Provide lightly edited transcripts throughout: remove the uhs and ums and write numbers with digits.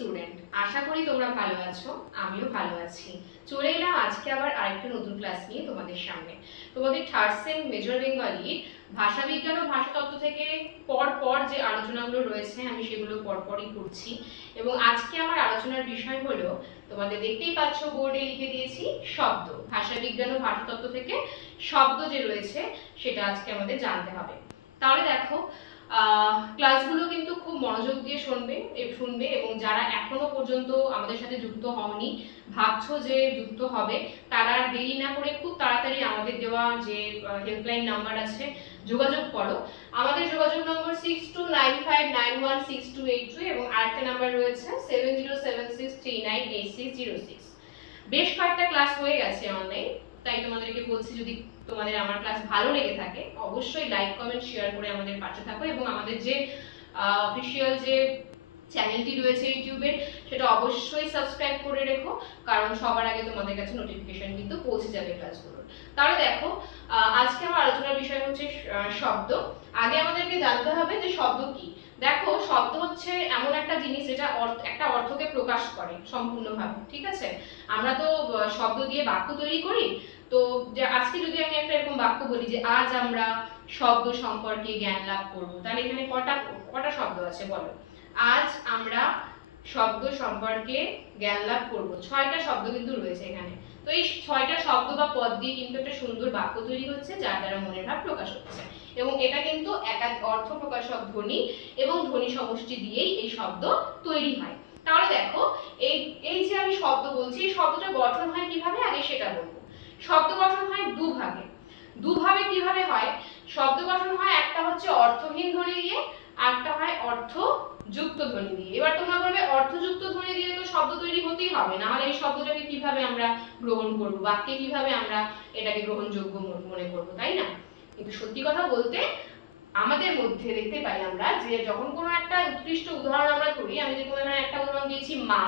Student, আশা করি তোমরা ভালো আছো, আমিও ভালো আছি। চলে এলাম আজকে আবার আরেকটা নতুন ক্লাস নিয়ে তোমাদের সামনে। তোমাদের থার্ড সেম মেজর বেঙ্গলি ভাষা বিজ্ঞান ও ভাষাতত্ত্ব থেকে পর যে আলোচনাগুলো রয়েছে আমি সেগুলো পরপরই করছি। এবং আজকে আমার আলোচনার বিষয় হলো, তোমাদের দেখতেই পাচ্ছ বোর্ডে লিখে দিয়েছি শব্দ। ভাষা বিজ্ঞান ও ভাষাতত্ত্ব থেকে শব্দ যে রয়েছে সেটা আজকে আমাদের জানতে হবে। তাহলে দেখো, ক্লাসগুলো কিন্তু খুব মনোযোগ দিয়ে শুনবে এবং যারা এখনো পর্যন্ত আমাদের সাথে যুক্ত হওনি, ভাবছো যে যুক্ত হবে, তারা দেরি না করে খুব তাড়াতাড়ি আমাদের দেওয়া যে হেল্পলাইন নাম্বার আছে যোগাযোগ করো। আমাদের যোগাযোগ নম্বর 6295916282 এবং আরেকটা নাম্বার রয়েছে 7076398606। বেশ কয়েকটা ক্লাস হয়ে গেছে অনলাইন, তাই তোমাদেরকে বলছি, যদি তোমাদের আমার ক্লাস ভালো লেগে থাকে অবশ্যই লাইক কমেন্ট শেয়ার করে আমাদের পাশে থাকো এবং আমাদের যে অফিসিয়াল যে চ্যানেলটি রয়েছে ইউটিউবের সেটা অবশ্যই সাবস্ক্রাইব করে রেখো, কারণ সবার আগে তোমাদের কাছে নোটিফিকেশন কিন্তু পৌঁছে যাবে ক্লাসগুলোর। তাহলে দেখো, আজকে আমার আলোচনার বিষয় হচ্ছে শব্দ। আগে আমাদেরকে জানতে হবে যে শব্দ কি। দেখো, শব্দ হচ্ছে এমন একটা জিনিস যেটা একটা অর্থকে প্রকাশ করে সম্পূর্ণভাবে, ঠিক আছে? আমরা তো শব্দ দিয়ে বাক্য তৈরি করি। তো আজকে যদি আমি একটা এরকম বাক্য বলি যে আজ আমরা শব্দ সম্পর্কে জ্ঞান লাভ করব, তাহলে এখানে কটা শব্দ আছে বলো? আজ আমরা শব্দ সম্পর্কে জ্ঞান লাভ করব, 6টা শব্দ কিন্তু রয়েছে এখানে। তো এই 6টা শব্দ বা পদ দিয়ে কিন্তু একটা সুন্দর বাক্য তৈরি হচ্ছে, যার দ্বারা মনের ভাব প্রকাশ হচ্ছে। এবং এটা কিন্তু একাধিক অর্থ প্রকাশক ধ্বনি এবং ধ্বনি সমষ্টি দিয়েই এই শব্দ তৈরি হয়। তাহলে দেখো, এই যে আমি শব্দ বলছি, এই শব্দটা গঠন হয় কিভাবে আগে সেটা বলবো। শব্দ গঠন হয় দুভাবে। কিভাবে হয়? শব্দ গঠন হয় একটা হচ্ছে অর্থহীন ধ্বনি দিয়ে, আরেকটা হয় অর্থযুক্ত ধ্বনি দিয়ে। এবার তোমরা বলবে অর্থযুক্ত ধ্বনি দিয়ে তো শব্দ তৈরি হতেই হবে, না হলে এই শব্দটাকে কিভাবে আমরা গ্রহণ করব, বাক্যে কিভাবে আমরা এটাকে গ্রহণযোগ্য মনে করব, তাই না? কিন্তু সত্যি কথা বলতে আমাদের মধ্যে দেখতে পাই আমরা যে যখন কোনো একটা উৎকৃষ্ট উদাহরণ আমরা করি, আমি যে কোনো একটা উদাহরণ দিয়েছি মা,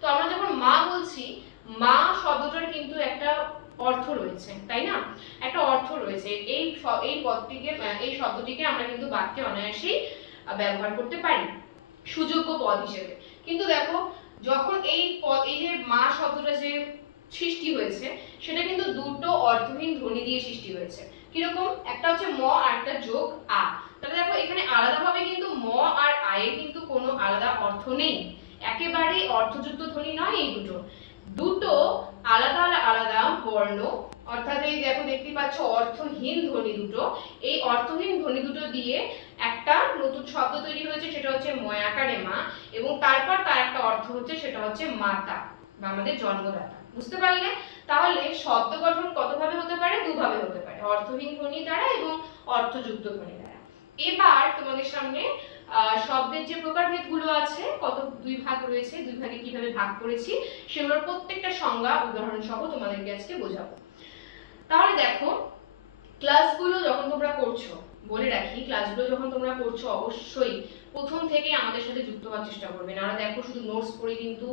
তো আমরা যখন মা বলছি, মা শব্দটার কিন্তু একটা অর্থ রয়েছে, তাই না? একটা অর্থ রয়েছে। এই শব্দটিকে আমরা কিন্তু বাক্যে অনায়াসেই ব্যবহার করতে পারি সুযোগ্য পদ হিসেবে। কিন্তু দেখো, যখন এই যে মা শব্দটা যে সৃষ্টি হয়েছে, সেটা কিন্তু দুটো অর্থহীন ধ্বনি দিয়ে সৃষ্টি হয়েছে। কিরকম? একটা হচ্ছে ম আর একটা যোগ আ। তাহলে দেখো, এখানে আলাদাভাবে কিন্তু ম আর আয়ের কিন্তু কোনো আলাদা অর্থ নেই, একেবারেই অর্থযুক্ত ধ্বনি নয়। এই দুটো আলাদা আলাদা বর্ণ, অর্থাৎ এই দেখো দেখতে পাচ্ছ অর্থহীন ধ্বনি দুটো। এই অর্থহীন ধ্বনি দুটো দিয়ে একটা নতুন শব্দ তৈরি হয়েছে, সেটা হচ্ছে ময়াকারে মা, এবং তারপর তার একটা অর্থ হচ্ছে, সেটা হচ্ছে মাতা বা আমাদের জন্মদাতা। বুঝতে পারলে? তাহলে শব্দ গঠন কতভাবে হতে পারে? দুভাবে হতে পারে, অর্থহীন ধ্বনি দ্বারা এবং অর্থযুক্ত ধ্বনি দ্বারা। এবার তোমাদের সামনে শব্দের যে প্রকারভেদগুলো আছে, দুই ভাগ রয়েছে, দুই ভাগে কিভাবে ভাগ করেছি সেগুলোর প্রত্যেকটা সংজ্ঞা উদাহরণ সহ তোমাদেরকে আজকে বোঝাবো। তাহলে দেখো, ক্লাসগুলো যখন তোমরা করছো, বলে রাখি, ক্লাসগুলো যখন তোমরা করছো অবশ্যই প্রথম থেকে আমাদের সাথে যুক্ত হওয়ার চেষ্টা করবে। না দেখো, শুধু নোটস পড়ে কিন্তু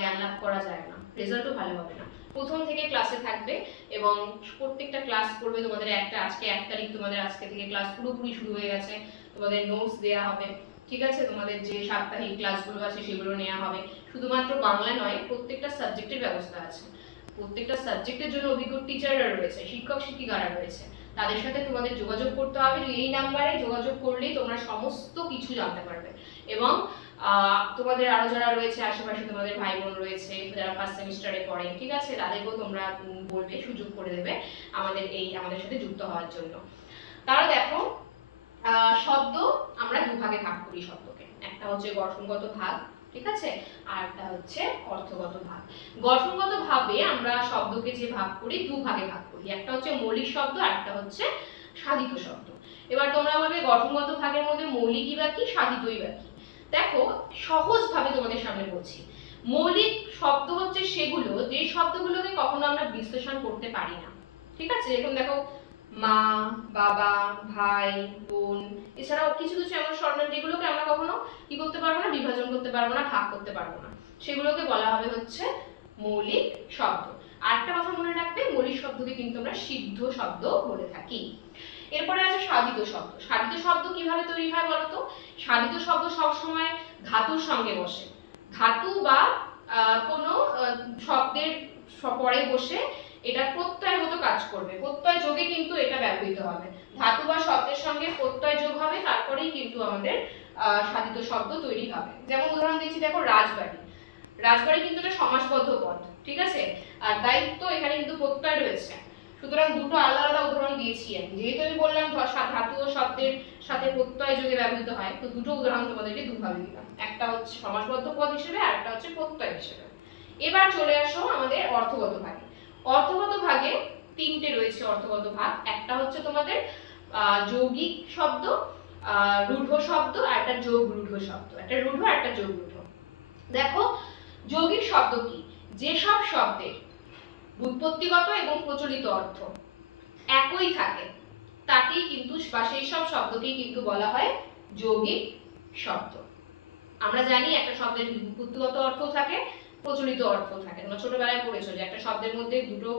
জ্ঞান লাভ করা যায় না, রেজাল্টও ভালো হবে না। প্রথম থেকে ক্লাসে থাকবে এবং প্রত্যেকটা ক্লাস করবে। তোমাদের আজকে 1 তারিখ, তোমাদের আজকে থেকে ক্লাস পুরোপুরি শুরু হয়ে গেছে। তোমাদের নোটস দেওয়া হবে, ঠিক আছে? তোমাদের যে সাপ্তাহিক ক্লাসগুলো আছে সেগুলো নেওয়া হবে। শুধুমাত্র বাংলা নয়, প্রত্যেকটা সাবজেক্টের ব্যবস্থা আছে। প্রত্যেকটা সাবজেক্টের জন্য অভিজ্ঞ টিচাররা রয়েছে, শিক্ষক শিক্ষিকারা রয়েছে। তাদের সাথে তোমাদের যোগাযোগ করতে হবে। এই নাম্বারে যোগাযোগ করলেই তোমরা সমস্ত কিছু জানতে পারবে। এবং তোমাদের আরো যারা রয়েছে আশেপাশে, তোমাদের ভাই বোন রয়েছে যারা ফার্স্ট সেমিস্টারে পড়ে, ঠিক আছে, তাদেরকেও তোমরা বলবে, সুযোগ করে দেবে আমাদের সাথে যুক্ত হওয়ার জন্য। তাহলে দেখো, শব্দ আমরা দুভাগে ভাগ করি শব্দকে। একটা হচ্ছে গঠনগত ভাগ, ঠিক আছে, আর একটা হচ্ছে অর্থগত ভাগ। গঠনগত ভাবে আমরা শব্দকে যে ভাগ করি, দুভাগে ভাগ করি। একটা হচ্ছে মৌলিক শব্দ আর একটা হচ্ছে সাধিত শব্দ। এবার তোমরা বলবে গঠনগত ভাগের মধ্যে মৌলিকই বা কি, সাধিতই বা কি? দেখো, সহজভাবে তোমাদের সামনে বলছি। মৌলিক শব্দ হচ্ছে সেগুলো যে শব্দগুলোকে কখনো আমরা বিশ্লেষণ করতে পারি না, ঠিক আছে? যেরকম দেখো, মা, বাবা, ভাই, বোন, এছাড়াও কিছু এমন সরনাম যেগুলোকে আমরা কখনো কি করতে পারবো না, বিভাজন করতে পারবো না, ভাগ করতে পারবো না, সেগুলোকে বলা হবে হচ্ছে মৌলিক শব্দ। আরেকটা কথা মনে রাখবে, মৌলিক শব্দকে কিন্তু আমরা সিদ্ধ শব্দ বলে থাকি। এরপরে আছে সাধিত শব্দ। সাধিত শব্দ কিভাবে তৈরি হয় বলতো? সাধিত শব্দ সবসময় ধাতুর সঙ্গে বসে। ধাতু বা কোনো শব্দের পরে বসে এটা প্রত্যয়ের মতো কাজ করবে, প্রত্যয় যোগে কিন্তু এটা ব্যবহৃত হবে। ধাতু বা শব্দের সঙ্গে প্রত্যয় যোগ হবে, তারপরেই কিন্তু আমাদের সাধিত শব্দ তৈরি হবে। যেমন উদাহরণ দিচ্ছি, দেখো রাজবাড়ি। রাজবাড়ি কিন্তু একটা সমাসবদ্ধ পদ, ঠিক আছে, আর দায়িত্ব এখানে কিন্তু প্রত্যয় রয়েছে। সুতরাং দুটো আলাদা আলাদা উদাহরণ দিয়েছি আমি, যেহেতু আমি বললাম ধাতু ও শব্দের সাথে প্রত্যয় যোগে ব্যবহৃত হয়, তো দুটো উদাহরণ তোমাদেরকে দুভাবে দিলাম, একটা হচ্ছে সমাসবদ্ধ পদ হিসেবে আর একটা হচ্ছে প্রত্যয় হিসেবে। এবার চলে আসো আমাদের অর্থগত ভাগে। অর্থগত ভাগে তিনটে রয়েছে অর্থগত ভাগ। একটা হচ্ছে তোমাদের যৌগিক শব্দ, রূঢ় শব্দ, আর একটা যোগ রূঢ় শব্দ, একটা রূঢ় আর একটা যোগ রূঢ়। দেখো যৌগিক শব্দ কি? যেসব শব্দের ব্যুৎপত্তিগত এবং প্রচলিত অর্থ একই থাকে তাকেই কিন্তু বা সেই সব শব্দকেই কিন্তু বলা হয় যৌগিক শব্দ। আমরা জানি একটা শব্দের ব্যুৎপত্তিগত অর্থ থাকে, প্রচলিত অর্থ থাকে। তোমরা ছোটবেলায় পড়েছো যে একটা শব্দের মধ্যে দুটো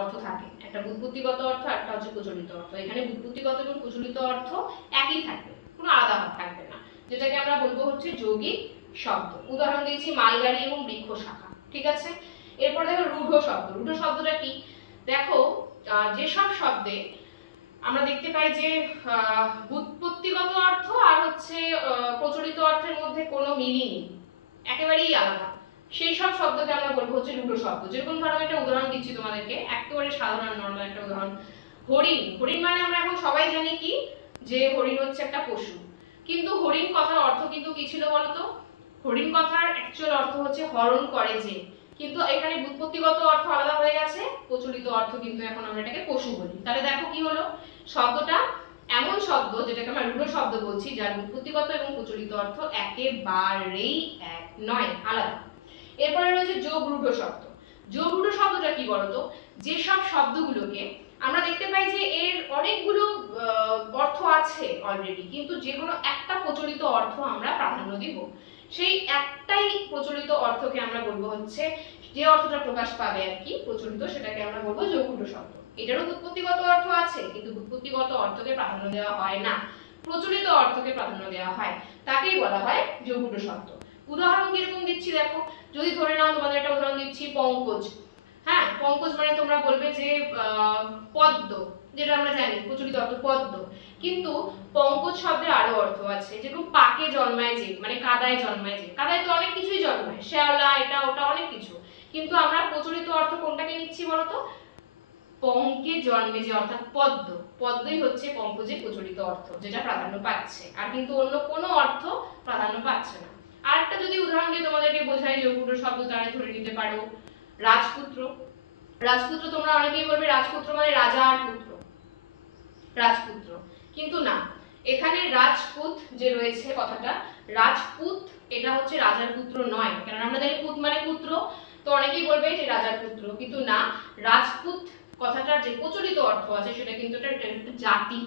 অর্থ থাকে, একটা ব্যুৎপত্তিগত অর্থ আর একটা হচ্ছে প্রচলিত অর্থ। এখানে ব্যুৎপত্তিগত এবং প্রচলিত অর্থ একই থাকবে, কোনো আলাদা থাকবে না, যেটাকে আমরা বলবো হচ্ছে যৌগিক শব্দ। উদাহরণ দিয়েছি মালগাড়ি এবং বৃক্ষ শাখা, ঠিক আছে। এরপর দেখো রূঢ় শব্দ। রূঢ় শব্দটা কি? দেখো যেসব শব্দে আমরা দেখতে পাই যে ব্যুৎপত্তিগত অর্থ আর হচ্ছে প্রচলিত অর্থের মধ্যে কোনো মিলই নেই, একেবারেই আলাদা, সেই সব শব্দকে আমরা বলবো হচ্ছে রূঢ় শব্দ। যেরকম ধরো একটা উদাহরণ দিচ্ছি তোমাদেরকে, একেবারে সাধারণ নর্মাল একটা উদাহরণ। হরিণ। হরিণ মানে আমরা এখন সবাই জানি কি, যে হরিণ হচ্ছে একটা পশু, কিন্তু হরিণ কথার অর্থ কিন্তু কি ছিল বলতো? হরিণ কথার অ্যাকচুয়াল অর্থ হচ্ছে হরণ করে যে, কিন্তু এখানে ব্যুৎপত্তিগত অর্থ আলাদা হয়ে গেছে, প্রচলিত অর্থ কিন্তু এখন আমরা এটাকে পশু বলি। তাহলে দেখো কি হলো, শব্দটা এমন শব্দ যেটাকে আমরা রূঢ় শব্দ বলছি, যার ব্যুৎপত্তিগত এবং প্রচলিত অর্থ একেবারেই এক নয়, আলাদা। এরপরে রয়েছে যোগ রূঢ় শব্দ। যোগ রূঢ় শব্দটা কি বলতো? যেসব শব্দগুলোকে আমরা দেখতে পাই যে এর অনেকগুলো অর্থ আছে অলরেডি, কিন্তু যে কোনো একটা প্রচলিত অর্থ আমরা প্রাধান্য দিব, সেই একটাই প্রচলিত অর্থকে আমরা বলবো হচ্ছে, যে অর্থটা প্রকাশ পাবে আর কি প্রচলিত, সেটাকে আমরা বলবো যোগ রূঢ় শব্দ। এটারও ব্যুৎপত্তিগত অর্থ আছে, কিন্তু ব্যুৎপত্তিগত অর্থকে প্রাধান্য দেওয়া হয় না, প্রচলিত অর্থকে প্রাধান্য দেওয়া হয়, তাকেই বলা হয় যোগ রূঢ় শব্দ। উদাহরণ কিরকম দিচ্ছি দেখো, যদি ধরে নাও তোমাদের একটা উদাহরণ দিচ্ছি, পঙ্কজ। হ্যাঁ, পঙ্কজ মানে তোমরা বলবে যে পদ্ম, যেটা আমরা জানি প্রচলিত অর্থ পদ্ম, কিন্তু পঙ্কজ শব্দের আরো অর্থ আছে, যেরকম পাকে জন্মায় যে, মানে কাদায় জন্মায় যে। কাদায় তো অনেক কিছুই জন্মায়, শ্যাওলা, এটা ওটা অনেক কিছু, কিন্তু আমরা প্রচলিত অর্থ কোনটাকে নিচ্ছি বলতো? পঙ্কে জন্মে যে, অর্থাৎ পদ্ম। পদ্মই হচ্ছে পঙ্কজের প্রচলিত অর্থ, যেটা প্রাধান্য পাচ্ছে, আর কিন্তু অন্য কোনো অর্থ প্রাধান্য পাচ্ছে না। আরেকটা যদি উদাহরণ দিয়ে তোমাদেরকে বোঝাই যোগ রূঢ় শব্দ, তারা ধরে নিতে পারো রাজপুত্র। রাজপুত্র তোমরা অনেকেই বলবে রাজপুত্র মানে রাজার পুত্র, রাজপুত্র, কিন্তু না, এখানে রাজপুত যে রয়েছে কথাটা, রাজপুত এটা হচ্ছে রাজার পুত্র নয়, কারণ আমরা জানি পুত মানে পুত্র, তো অনেকেই বলবে যে রাজার পুত্র, কিন্তু না, রাজপুত কথাটার যে প্রচলিত অর্থ আছে সেটা কিন্তু একটা জাতি,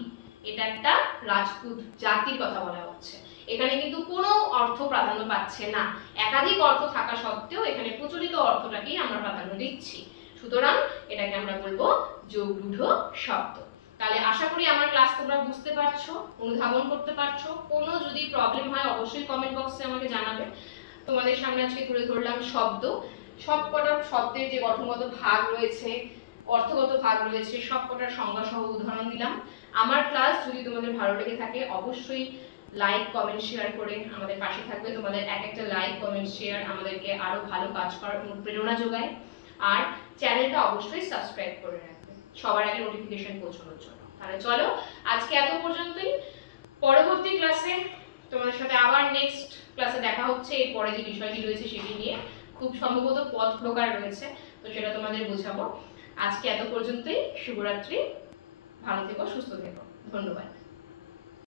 এটা একটা রাজপুত জাতির কথা বলা হচ্ছে। এখানে কিন্তু কোনো অর্থ প্রাধান্য পাচ্ছে না, একাধিক অর্থ থাকা সত্ত্বেও এখানে প্রচলিত অর্থটাকেই আমরা প্রাধান্য দিচ্ছি, সুতরাং এটাকে আমরা বলবো যোগ রূঢ় শব্দ। তাহলে আশা করি আমার ক্লাস তোমরা বুঝতে পারছো, অনুধাবন করতে পারছো। কোনো যদি প্রবলেম হয় অবশ্যই কমেন্ট বক্সে আমাকে জানাবে। তোমাদের সামনে আজকে তুলে ধরলাম শব্দ, সবকটা শব্দের যে গঠনগত ভাগ রয়েছে, অর্থগত ভাগ রয়েছে, সবকটার সংজ্ঞা সহ উদাহরণ দিলাম। আমার ক্লাস যদি তোমাদের ভালো লেগে থাকে অবশ্যই লাইক কমেন্ট শেয়ার করে আমাদের পাশে থাকবে। তোমাদের এক একটা লাইক কমেন্ট শেয়ার আমাদেরকে আরো ভালো কাজ করার প্রেরণা যোগায়। আর চ্যানেলটা অবশ্যই সাবস্ক্রাইব করে রাখবে সবার আগে নোটিফিকেশন পৌঁছানোর জন্য। তাহলে চলো আজকে এত পর্যন্তই, পরবর্তী ক্লাসে তোমাদের সাথে আবার নেক্সট ক্লাসে দেখা হচ্ছে। এরপরে যে বিষয়টি রয়েছে সেটি নিয়ে খুব সম্ভবত পদ প্রকার রয়েছে, তো সেটা তোমাদের বোঝাবো। আজকে এত পর্যন্তই, শুভরাত্রি, ভালো থেকো, সুস্থ থেকো, ধন্যবাদ।